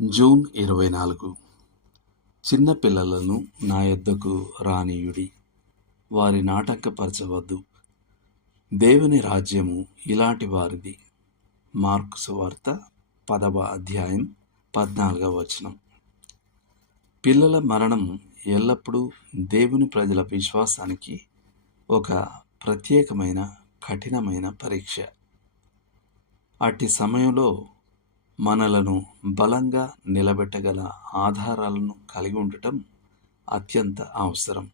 June 24. చిన్న పిల్లలను నా యొద్దకు రానీయుడి, వారి నాటకపరచవద్దు. దేవుని రాజ్యము ఇలాంటి వారిది. మార్కు సువార్త 10వ అధ్యాయం 14వ వచనం. పిల్లల మరణం ఎల్లప్పుడూ దేవుని ప్రజల విశ్వాసానికి ఒక ప్రత్యేకమైన కఠినమైన పరీక్ష. అట్టి సమయంలో మనలను బలంగా నిలబెట్టగల ఆధారాలను కలిగి ఉండటం అత్యంత అవసరం.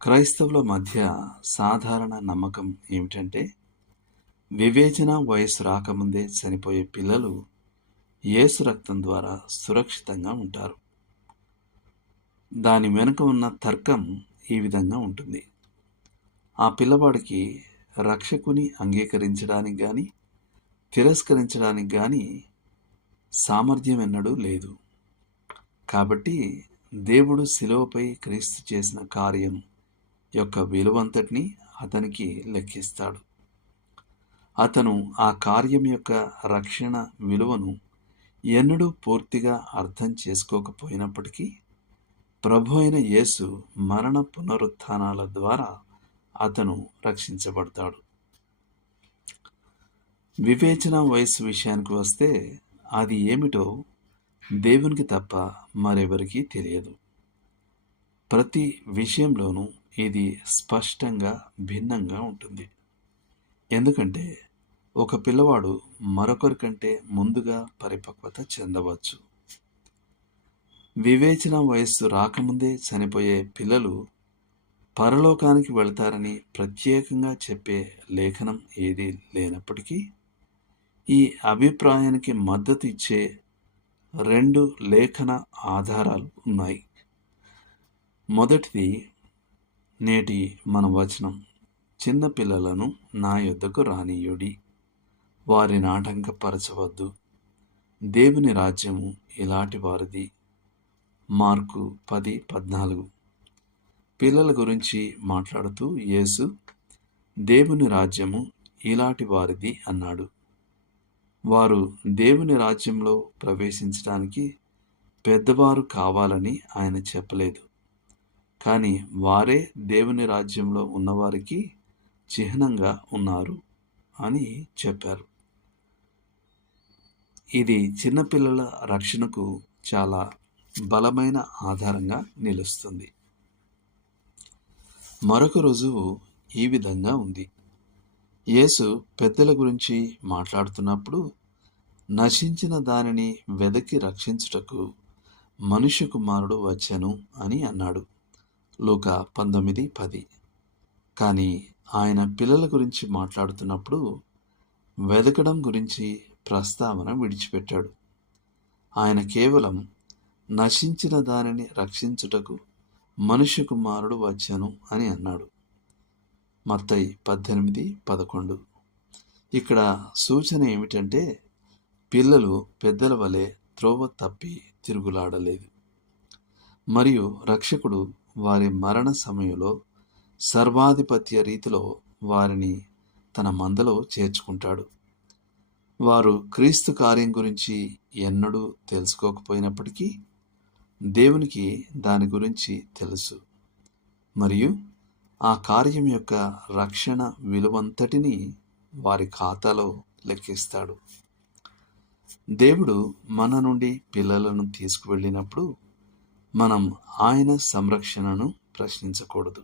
క్రైస్తవుల మధ్య సాధారణ నమ్మకం ఏమిటంటే, వివేచన వయస్సు రాకముందే చనిపోయే పిల్లలు యేసు రక్తం ద్వారా సురక్షితంగా ఉంటారు. దాని వెనుక ఉన్న తర్కం ఈ విధంగా ఉంటుంది: ఆ పిల్లవాడికి రక్షకుని అంగీకరించడానికి కానీ తిరస్కరించడానికి కానీ సామర్థ్యం ఎన్నడూ లేదు. కాబట్టి దేవుడు శిలువపై క్రీస్తు చేసిన కార్యం యొక్క విలువంతటిని అతనికి లెక్కిస్తాడు. అతను ఆ కార్యం యొక్క రక్షణ విలువను ఎన్నడూ పూర్తిగా అర్థం చేసుకోకపోయినప్పటికీ, ప్రభు అయిన యేసు మరణ పునరుత్థానాల ద్వారా అతను రక్షించబడతాడు. వివేచన వయస్సు విషయానికి వస్తే, అది ఏమిటో దేవునికి తప్ప మరెవరికీ తెలియదు. ప్రతి విషయంలోనూ ఇది స్పష్టంగా భిన్నంగా ఉంటుంది. ఎందుకంటే ఒక పిల్లవాడు మరొకరి కంటే ముందుగా పరిపక్వత చెందవచ్చు. వివేచన వయస్సు రాకముందే చనిపోయే పిల్లలు పరలోకానికి వెళతారని ప్రత్యేకంగా చెప్పే లేఖనం ఏదీ లేనప్పటికీ, ఈ అభిప్రాయానికి మద్దతు ఇచ్చే 2 లేఖన ఆధారాలు ఉన్నాయి. మొదటిది నేటి మన వచనం: చిన్న పిల్లలను నా యొద్దకు రానీయుడి, వారిని ఆటంకపరచవద్దు. దేవుని రాజ్యము ఇలాంటి వారిది. మార్కు 10:14. పిల్లల గురించి మాట్లాడుతూ యేసు దేవుని రాజ్యము ఇలాంటి వారిది అన్నాడు. వారు దేవుని రాజ్యంలో ప్రవేశించడానికి పెద్దవారు కావాలని ఆయన చెప్పలేదు, కానీ వారే దేవుని రాజ్యంలో ఉన్నవారికి చిహ్నంగా ఉన్నారు అని చెప్పారు. ఇది చిన్నపిల్లల రక్షణకు చాలా బలమైన ఆధారంగా నిలుస్తుంది. మరొక రుజువు ఈ విధంగా ఉంది: యేసు పెద్దల గురించి మాట్లాడుతున్నప్పుడు, నశించిన దానిని వెదకి రక్షించుటకు మనుష్య కుమారుడు వచ్చెను అని అన్నాడు. లూకా 19:10. కానీ ఆయన పిల్లల గురించి మాట్లాడుతున్నప్పుడు వెదకడం గురించి ప్రస్తావన విడిచిపెట్టాడు. ఆయన కేవలం నశించిన దానిని రక్షించుటకు మనుష్య కుమారుడు వచ్చెను అని అన్నాడు. మత్తయి 18:11. ఇక్కడ సూచన ఏమిటంటే, పిల్లలు పెద్దల వలె త్రోవ తప్పి తిరుగులాడలేదు, మరియు రక్షకుడు వారి మరణ సమయంలో సర్వాధిపత్య రీతిలో వారిని తన మందలో చేర్చుకుంటాడు. వారు క్రీస్తు కార్యం గురించి ఎన్నడూ తెలుసుకోకపోయినప్పటికీ, దేవునికి దాని గురించి తెలుసు, మరియు ఆ కార్యం యొక్క రక్షణ విలువంతటిని వారి ఖాతాలో లెక్కిస్తాడు. దేవుడు మన నుండి పిల్లలను తీసుకువెళ్ళినప్పుడు మనం ఆయన సంరక్షణను ప్రశ్నించకూడదు.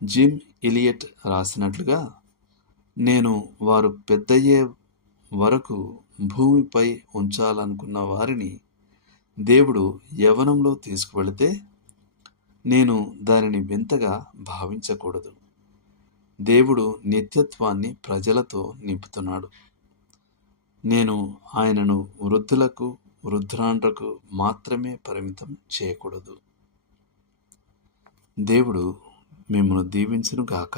జిమ్ ఎలియట్ రాసినట్లుగా, నేను వారు పెద్దయ్యే వరకు భూమిపై ఉంచాలనుకున్న వారిని దేవుడు యవ్వనంలో తీసుకువెళితే నేను దానిని వింతగా భావించకూడదు. దేవుడు నిత్యత్వాన్ని ప్రజలతో నింపుతున్నాడు. నేను ఆయనను వృద్ధులకు వృద్ధురాండ్రకు మాత్రమే పరిమితం చేయకూడదు. దేవుడు మిమ్మల్ని దీవించును గాక.